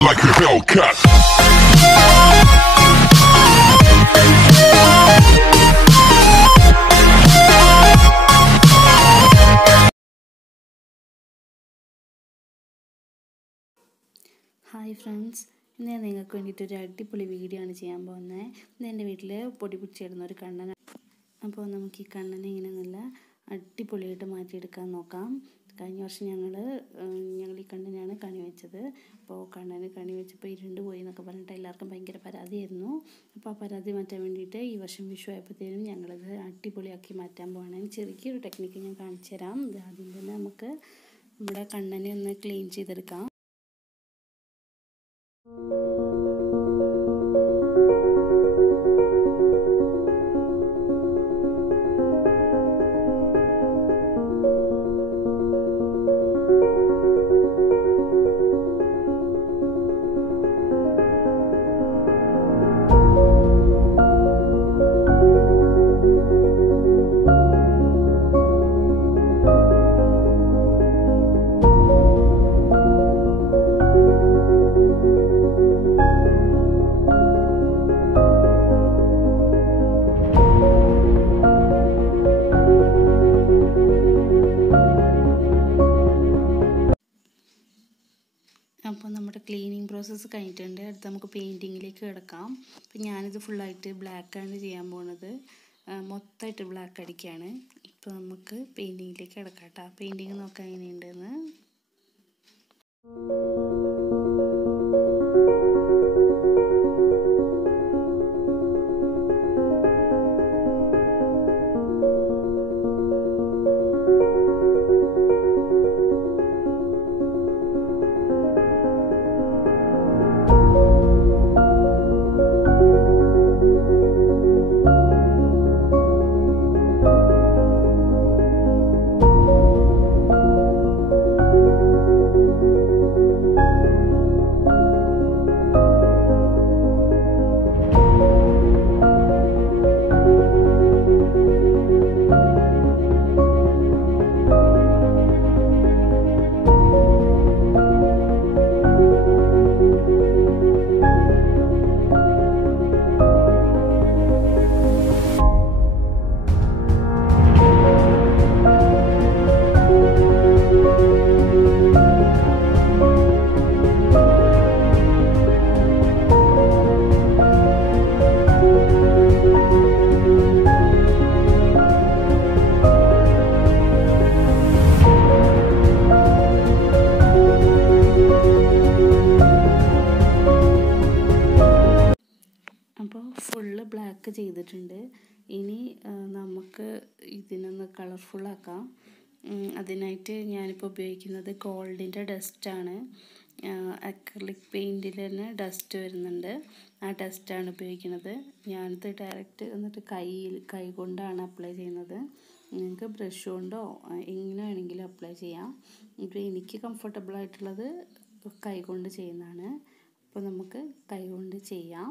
like a Hellcat. Hi friends, ഇന്ന് ഞാൻ നിങ്ങൾക്ക് വേണ്ടിയിട്ട് ഒരു അടിപൊളി വീഡിയോ ആണ് ചെയ്യാൻ പോകുന്നത്. ഇന്ന് എൻ്റെ വീട്ടിൽ പൊടി പിടിച്ചിടുന്ന ഒരു കണ്ണൻ. അപ്പോൾ നമുക്ക് ഈ കണ്ണനെ ഇങ്ങനെ നല്ല അടിപൊളിയായിട്ട് മാറ്റിയെടുക്കാൻ നോക്കാം. കഴിഞ്ഞ വർഷം ഞങ്ങൾ ഈ കണ്ണനാണ് കണി വെച്ചത്. അപ്പോൾ കണ്ണന് കണി വെച്ചപ്പോൾ ഇരുണ്ട് പോയി എന്നൊക്കെ പറഞ്ഞിട്ട് എല്ലാവർക്കും ഭയങ്കര പരാതിയായിരുന്നു. അപ്പോൾ ആ പരാതി മാറ്റാൻ വേണ്ടിയിട്ട് ഈ വർഷം വിഷു ആയപ്പോഴത്തേനും ഞങ്ങളത് അടിപൊളിയാക്കി മാറ്റാൻ പോകണം. ചെറിയൊരു ടെക്നിക്ക് ഞാൻ കാണിച്ചു തരാം. ആദ്യം തന്നെ നമുക്ക് നമ്മുടെ കണ്ണനെ ഒന്ന് ക്ലീൻ ചെയ്തെടുക്കാം. അപ്പോൾ നമ്മുടെ ക്ലീനിങ് പ്രോസസ്സ് കഴിഞ്ഞിട്ടുണ്ട്. അടുത്ത് നമുക്ക് പെയിൻറ്റിങ്ങിലേക്ക് കിടക്കാം. അപ്പോൾ ഞാനിത് ഫുള്ളായിട്ട് ബ്ലാക്കാണ് ചെയ്യാൻ പോകുന്നത്. മൊത്തമായിട്ട് ബ്ലാക്ക് അടിക്കുകയാണ്. ഇപ്പോൾ നമുക്ക് പെയിൻറ്റിങ്ങിലേക്ക് കിടക്കാം കേട്ടോ. പെയിൻറ്റിങ് നോക്കാൻ എങ്ങനെയുണ്ടെന്ന്. അപ്പോൾ ഫുള്ള് ബ്ലാക്ക് ചെയ്തിട്ടുണ്ട്. ഇനി നമുക്ക് ഇതിനൊന്ന് കളർഫുള്ളാക്കാം. അതിനായിട്ട് ഞാനിപ്പോൾ ഉപയോഗിക്കുന്നത് ഗോൾഡിൻ്റെ ഡസ്റ്റാണ്. അക്രിലിക് പെയിൻറ്റിൽ തന്നെ ഡസ്റ്റ് വരുന്നുണ്ട്. ആ ഡസ്റ്റാണ് ഉപയോഗിക്കുന്നത്. ഞാനിത് ഡയറക്റ്റ് എന്നിട്ട് കൈ കൊണ്ടാണ് അപ്ലൈ ചെയ്യുന്നത്. നിങ്ങൾക്ക് ബ്രഷ് കൊണ്ടോ എങ്ങനെ വേണമെങ്കിലും അപ്ലൈ ചെയ്യാം. ഇപ്പോൾ എനിക്ക് കംഫർട്ടബിളായിട്ടുള്ളത് കൈ കൊണ്ട് ചെയ്യുന്നതാണ്. അപ്പോൾ നമുക്ക് കൈ കൊണ്ട് ചെയ്യാം.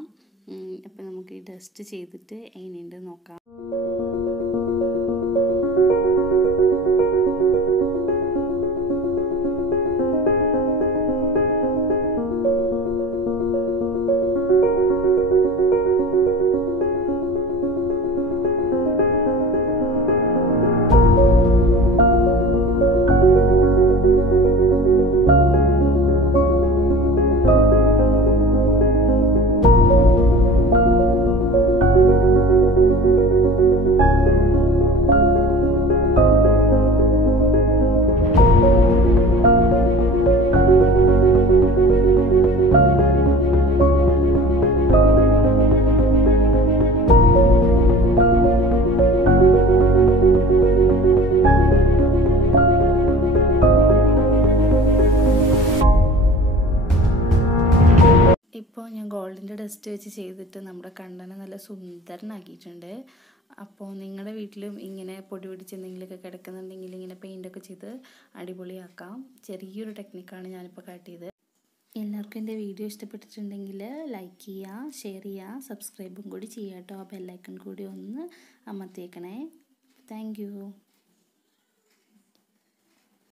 അപ്പോൾ നമുക്ക് ഈ ഡസ്റ്റ് ചെയ്തിട്ട് എങ്ങനെയുണ്ട് നോക്കാം. ഇപ്പോൾ ഞാൻ ഗോൾഡിൻ്റെ ഡസ്റ്റ് വെച്ച് ചെയ്തിട്ട് നമ്മുടെ കണ്ണനെ നല്ല സുന്ദരനാക്കിയിട്ടുണ്ട്. അപ്പോൾ നിങ്ങളുടെ വീട്ടിലും ഇങ്ങനെ പൊടി പിടിച്ച് എന്തെങ്കിലുമൊക്കെ കിടക്കുന്നുണ്ടെങ്കിൽ ഇങ്ങനെ പെയിൻ്റൊക്കെ ചെയ്ത് അടിപൊളിയാക്കാം. ചെറിയൊരു ടെക്നിക്കാണ് ഞാനിപ്പോൾ കാട്ടിയത്. എല്ലാവർക്കും എൻ്റെ വീഡിയോ ഇഷ്ടപ്പെട്ടിട്ടുണ്ടെങ്കിൽ ലൈക്ക് ചെയ്യുക, ഷെയർ ചെയ്യുക, സബ്സ്ക്രൈബും കൂടി ചെയ്യുക കേട്ടോ. ആ ബെല്ലൈക്കൺ കൂടി ഒന്ന് അമർത്തിയേക്കണേ. Thank you.